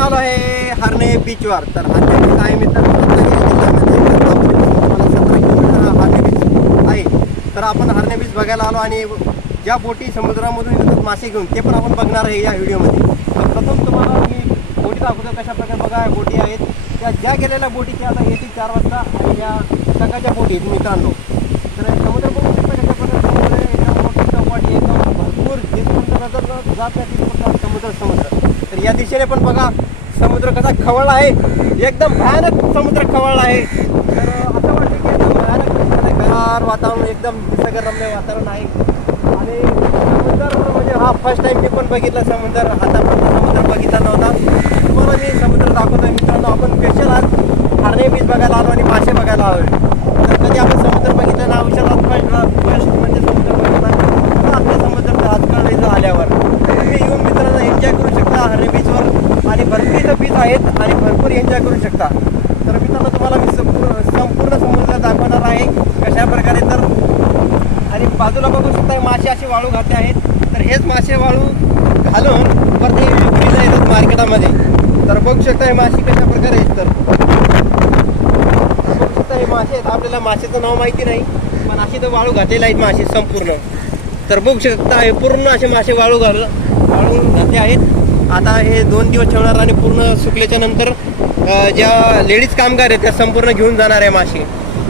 आपण आलो आहे हरणे बीचवर तर हरणे बीच आहे मित्रांनो जिल्ह्यामध्ये तर सतरा किलोमीटर हरणे बीच आहे. तर आपण हरणे बीच बघायला आलो आणि ज्या बोटी समुद्रामधून येतात मासे घेऊन ते पण आपण बघणार आहे या व्हिडिओमध्ये तर प्रथम तुम्हाला मी बोटी दाखवतो कशा प्रकारे बघा बोटी आहेत. त्या ज्या गेलेल्या बोटी त्या आता येतील चार वाजता आणि या सकाळच्या बोटी आहेत मित्रांनो. तर समुद्र बघू शकता कशा प्रकारे समुद्र मोठी चौपाटी भरपूर जिथपर्यंत जात नाही तिथपर्यंत समुद्र समुद्र तर या दिशेने पण बघा. समुद्र कसा खवळला आहे? एकदम भयानक समुद्र खवळला आहे. तर असं वाटतं की एकदम भयानक गार वातावरण एकदम निसर्गरम्य वातावरण आहे. आणि समुद्र म्हणजे हा फर्स्ट टाइम मी पण बघितला समुद्र आतापर्यंत समुद्र बघितला नव्हता तुम्हाला मी समुद्र दाखवतोय मित्रांनो आपण स्पेशल आज हारणे बीच बघायला आलो आणि मासे बघायला आलो तर कधी आपण समुद्र बघितलं ना आयुष्यात फर्स्ट फर्स्ट म्हणजे समुद्र बघितला तर आपल्या समुद्र आजकाल इथं आल्यावर तुम्ही येऊन मित्रांनो एन्जॉय करू शकता हरणे बीचवर आणि भरपूर इथं बीच आहेत आणि एन्जॉय करू शकता? तर मित्रांनो तुम्हाला मी संपूर्ण संपूर्ण समुद्र दाखवणार आहे कशा प्रकारे तर आणि बाजूला बघू शकता मासे असे वाळू घातले आहेत. तर हेच मासे वाळू घालून वरती विक्रीला येतात मार्केटामध्ये. तर बघू शकता हे मासे कशा प्रकारे आहेत तर. बघू शकता हे मासे आहेत. आपल्याला मासेचं नाव माहिती नाही पण असे तर वाळू घातलेले आहेत मासे संपूर्ण. तर बघू शकता हे पूर्ण असे मासे वाळू घाल वाळून घातले आहेत. आता हे दोन दिवस ठेवणार आणि पूर्ण सुकल्याच्या नंतर ज्या लेडीज कामगार आहेत त्या संपूर्ण घेऊन जाणार आहे मासे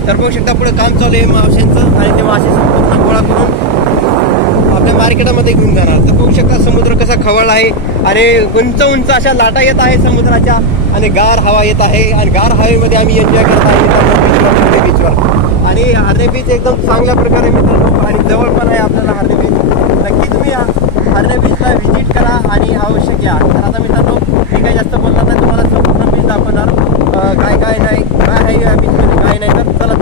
तर बघू शकता पुढे काम चालू आहे माशांचं आणि ते मासे संपूर्ण गोळा करून आपल्या मार्केटामध्ये घेऊन जाणार. तर बघू शकता समुद्र कसा खवळला आहे आणि उंच उंच अशा लाटा येत आहे समुद्राच्या आणि गार हवा येत आहे आणि गार हवेमध्ये आम्ही एन्जॉय करत आहे मित्रांनो बीचवर आणि हरणे बीच एकदम चांगल्या प्रकारे मित्रांनो आणि जवळ पण आहे आपल्याला हरणे बीच नक्की तुम्ही या हरणे बीचला व्हिजिट करा आणि अवश्य या तर आता मित्रांनो मी काही जास्त बोलणार नाही तुम्हाला संपूर्ण बीच दाखवणार अं, काय काय नाही काय आहे या बीचमध्ये काय नाही तर चला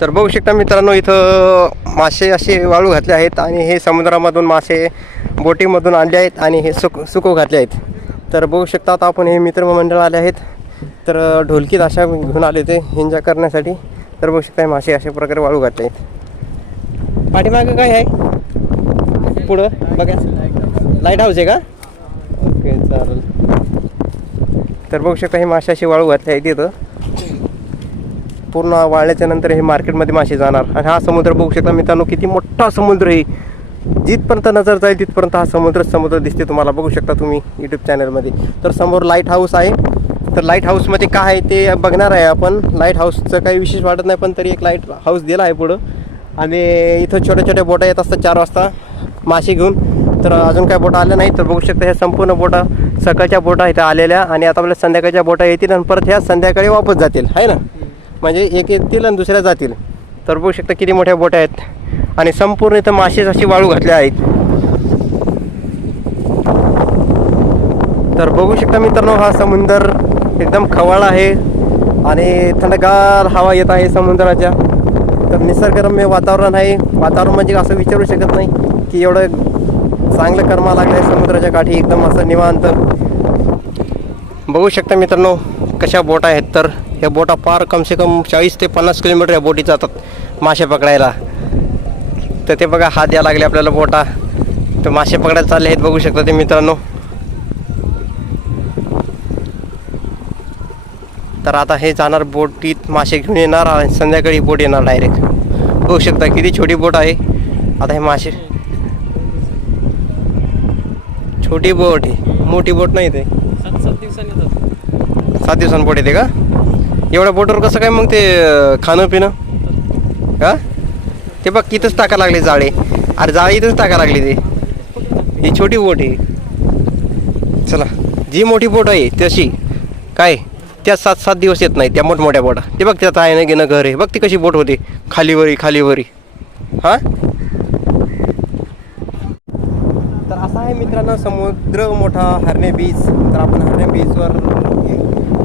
तर बघू शकता मित्रांनो इथं मासे असे वाळू घातले आहेत आणि हे समुद्रामधून मासे बोटीमधून आणले आहेत आणि हे सुक सुको घातले आहेत. तर बघू शकता आता आपण हे मित्रमंडळ आले आहेत. तर ढोलकीत अशा घेऊन आले होते एन्जॉय करण्यासाठी. तर बघू शकता हे मासे अशा प्रकारे वाळू घातले आहेत. पाठीमागं काय आहे? पुढं बघा. लाइट हाऊस आहे का? ओके चालेल. तर बघू शकता हे मासे असे वाळू घातले आहेत इथं. पूर्ण वाळल्याच्या नंतर हे मार्केटमध्ये मासे जाणार. आणि हा समुद्र बघू शकता मित्रांनो किती मोठा समुद्र आहे. जिथपर्यंत नजर जाईल तिथपर्यंत हा समुद्र समुद्र दिसते तुम्हाला. बघू शकता तुम्ही यूट्यूब चॅनलमध्ये तर समोर लाइट हाऊस आहे. तर लाइट हाऊसमध्ये काय आहे ते बघणार आहे आपण. लाइट हाऊसचं काही विशेष वाटत नाही पण तरी एक लाइट हाऊस दिला आहे पुढं. आणि इथं छोट्या छोट्या बोटा येत असतात चार वाजता मासे घेऊन. तर अजून काय बोटा आल्या नाही तर बघू शकता ह्या संपूर्ण बोटा सकाळच्या बोटा इथं आलेल्या. आणि आता आपल्या संध्याकाळच्या बोटा येतील आणि परत ह्या संध्याकाळी वापस जातील. आहे ना? म्हणजे एक येतील आणि दुसऱ्या जातील. तर बघू शकता किती मोठ्या बोट्या आहेत. आणि संपूर्ण इथं मासेच अशी वाळू घातल्या आहेत. तर बघू शकता मित्रांनो हा समुद्र एकदम खवाळ आहे आणि थंडगार हवा येत आहे समुद्राच्या. तर निसर्गरम्य वातावरण आहे. वातावरण म्हणजे असं विचारू शकत नाही की एवढं चांगलं कर्मा लागलं आहे समुद्राच्या काठी. एकदम असं निवांत. बघू शकता मित्रांनो कशा बोट आहेत तर. ह्या बोटा पार कमसे कम चाळीस ते पन्नास किलोमीटर या बोटी जातात मासे पकडायला. तर ते बघा हात द्यायला लागले आपल्याला बोटा. तर मासे पकडायला चालले आहेत बघू शकता ते मित्रांनो. तर आता हे जाणार बोटीत मासे घेऊन येणार आणि संध्याकाळी बोट येणार डायरेक्ट बघू शकता किती छोटी बोट आहे. आता हे मासे छोटी बोट आहे. मोठी बोट नाही ते. सात दिवसांनी सात दिवसांनी बोट येते का? एवढ्या बोटवर कसं काय मग ते खाणं पिणं? का ते बघ इथंच टाका लागले जाळे. अरे जाळे इथंच टाका लागली ते. ही छोटी बोट आहे. चला जी मोठी बोट आहे तशी. काय? त्या सात सात दिवस येत नाही त्या मोठमोठ्या बोटा. ते बघ त्यात आहे ना घेणं घर आहे. बघ ती कशी बोट होते. खालीवरी खालीवरी हां? तर असा आहे मित्रांनो समुद्र मोठा हरणे बीच तर आपण हरणे बीचवर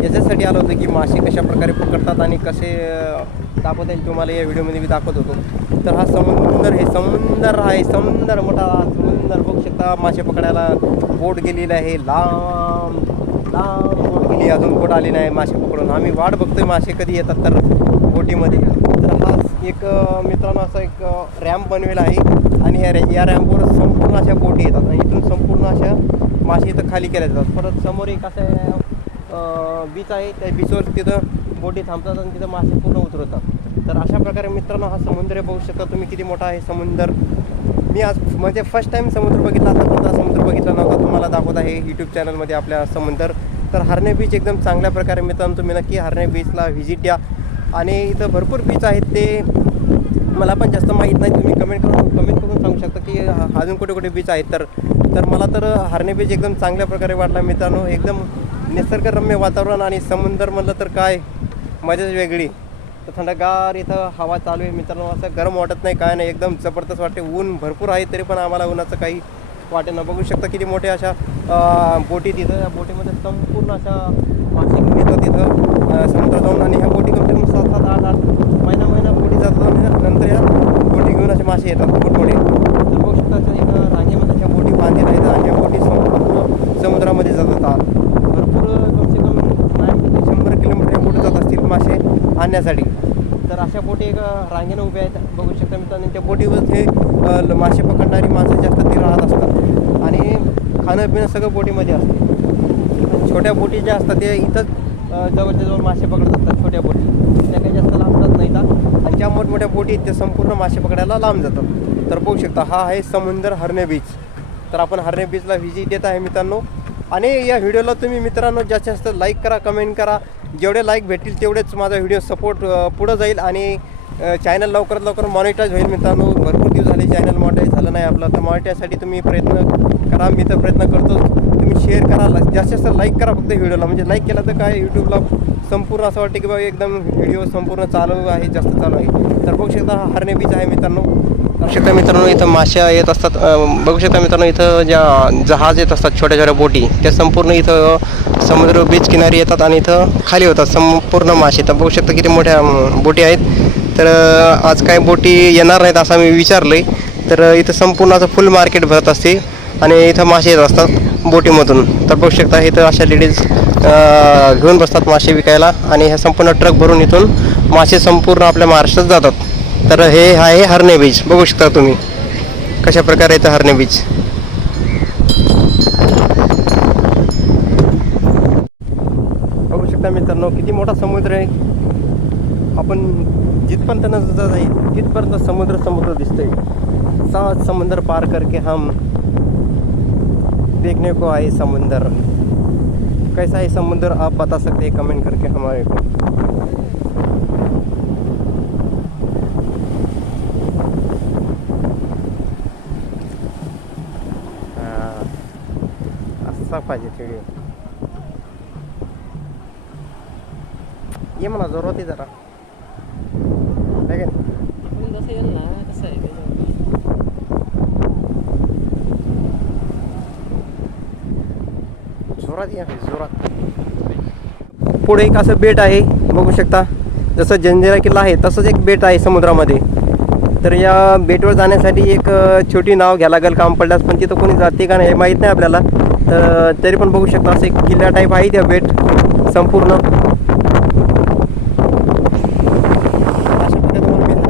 याच्यासाठी आलो होतो की मासे कशा प्रकारे पकडतात आणि कसे दाखवता येईल तुम्हाला या व्हिडिओमध्ये मी दाखवत होतो. तर हा समुंदर हे समुंदर आहे समुंदर मोठा समुंदर. बघू शकता मासे पकडायला बोट गेलेली आहे लांब लांब बोट गेली. अजून बोट आली नाही मासे पकडून. आम्ही वाट बघतोय मासे कधी येतात तर बोटीमध्ये. तर हा एक मित्रांनो असा एक रॅम्प बनवेला आहे. आणि या रॅ या रॅम्पवर संपूर्ण अशा बोटी येतात. आणि इथून संपूर्ण अशा मासे इथं खाली केल्या जातात. परत समोर एक असं बीच आहे त्या बीचवर तिथं बोटी थांबतात आणि तिथं मासे पूर्ण उतरवतात. तर अशा प्रकारे मित्रांनो हा समुद्र बघू शकता तुम्ही किती मोठा आहे समुद्र. मी आज म्हणजे फर्स्ट टाईम समुद्र बघितला आतापर्यंत समुद्र बघितला नव्हता. तुम्हाला दाखवत आहे यूट्यूब चॅनलमध्ये आपल्या समुद्र. तर हरणे बीच एकदम चांगल्या प्रकारे मित्रांनो तुम्ही नक्की हरणे बीचला व्हिजिट द्या आणि इथं भरपूर बीच आहेत ते मला पण जास्त माहीत नाही. तुम्ही कमेंट करून कमेंट करून सांगू शकता की अजून कुठे कुठे बीच आहेत. तर तर मला तर हरणे बीच एकदम चांगल्या प्रकारे वाटला मित्रांनो. एकदम निसर्गरम्य वातावरण आणि समुद्र म्हणलं तर काय? मजाच वेगळी. तर थंडगार इथं हवा चालू आहे. मित्रांनो असं गरम वाटत नाही काय नाही. एकदम जबरदस्त वाटते. ऊन भरपूर आहे तरी पण आम्हाला उन्हाचं काही वाटेना बघू शकता. किती मोठ्या अशा बोटी तिथं या बोटीमध्ये संपूर्ण अशा मासे घेऊन येतात तिथं अं, समुद्रात जाऊन आणि ह्या बोटी कमसे कम सात सात आठ आठ महिना महिना बोटी जातात आणि नंतर ह्या बोटी घेऊन असे मासे येतात मोठमोठे तर बघू शकता अशा इथं रांगेमध्ये अशा बोटी बांधलेल्या आहेत आणि ह्या बोटी संपूर्ण समुद्रामध्ये जातात भरपूर कमसे कम नाही म्हणजे शंभर किलोमीटर या बोटी जात असतील मासे आणण्यासाठी. तर अशा बोटी एक रांगेनं उभ्या आहेत. बघू शकता मित्रांनो त्या बोटीवर हे ल- मासे पकडणारी माणसं जास्त ते राहत असतात. आणि खाणं पिणं सगळं बोटीमध्ये असतं. छोट्या बोटी ज्या असतात ते इथंच जवळच्या जवळ मासे पकडत असतात छोट्या बोटी. त्या काही जास्त लांब जात नाहीत आणि ज्या मोठमोठ्या बोटी आहेत संपूर्ण मासे पकडायला लांब जातात. तर बघू शकता हा आहे समुंदर हरणे बीच तर आपण हरणे बीचला व्हिजिट देत आहे मित्रांनो. आणि या व्हिडिओला तुम्ही मित्रांनो जास्तीत जास्त लाईक करा कमेंट करा. जेवढे लाईक भेटतील तेवढेच माझा व्हिडिओ सपोर्ट पुढं जाईल आणि चॅनल लवकरात लवकर मॉनिटाईज होईल मित्रांनो. भरपूर दिवस झाले चॅनल मॉनिटाईज झालं नाही आपलं. तर मॉनिटाईजसाठी तुम्ही प्रयत्न करा. मी तर प्रयत्न करतो तुम्ही शेअर करा. जास्तीत जास्त लाईक करा फक्त व्हिडिओला म्हणजे लाईक केला तर काय यूट्यूबला संपूर्ण असं वाटतं की बाबा एकदम व्हिडिओ संपूर्ण चालू आहे जास्त चालू आहे. तर बघू शकता हरणे बीच आहे मित्रांनो. बघू शकता मित्रांनो इथं माश्या येत असतात. बघू शकता मित्रांनो इथं ज्या जहाज येत असतात छोट्या छोट्या बोटी त्या संपूर्ण इथं समुद्र बीच किनारी येतात आणि इथं खाली होतात संपूर्ण मासे. तर बघू शकता किती मोठ्या बोटी आहेत. तर आज काय बोटी येणार नाहीत असं मी विचारलं आहे तर इथं संपूर्ण असं फुल मार्केट भरत असते आणि इथं मासे येत असतात बोटीमधून. तर बघू शकता इथं अशा लेडीज घेऊन बसतात मासे विकायला आणि ह्या संपूर्ण ट्रक भरून इथून मासे संपूर्ण आपल्या महाराष्ट्रात जातात. तर हे आहे हरणे बीच बघू शकता तुम्ही. कशा प्रकारे येतं हरणे बीच बघू शकता मित्रांनो किती मोठा समुद्र आहे. आपण जिथपर्यंत नजर जाईल तिथपर्यंत समुद्र समुद्र दिसतोय. सात समुद्र पार करके हम देखने को आहे समुंदर. कैसा है समुंदर आप बता सकते हैं कमेंट करके हमारे को हा. असा पाहिजे व्हिडिओ ये म्हणा जोरात ये जरा. है जसं येईल ना कसं आहे त्याच्यावर. पुढे एक असं बेट आहे बघू शकता. जसं जंजिरा किल्ला आहे तसंच एक बेट आहे समुद्रामध्ये. तर या बेटवर जाण्यासाठी एक छोटी नाव घ्यायला लागेल काम पडल्यास पण तिथं कोणी जाते का नाही हे माहीत नाही आपल्याला. तर तरी पण बघू शकता असं एक किल्ला टाईप आहे त्या बेट संपूर्ण.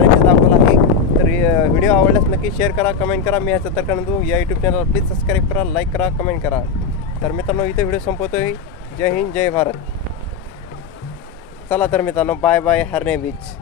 अशा दाखवला आहे. तर व्हिडिओ आवडल्यास नक्की शेअर करा कमेंट करा. मी ह्या सतर्कानंदू या यूट्यूब चॅनलला प्लीज सबस्क्राईब करा लाईक करा कमेंट करा. तर मित्रांनो इथे व्हिडिओ संपवतोय. जय हिंद जय भारत. चला तर मित्रांनो बाय बाय हरणे बीच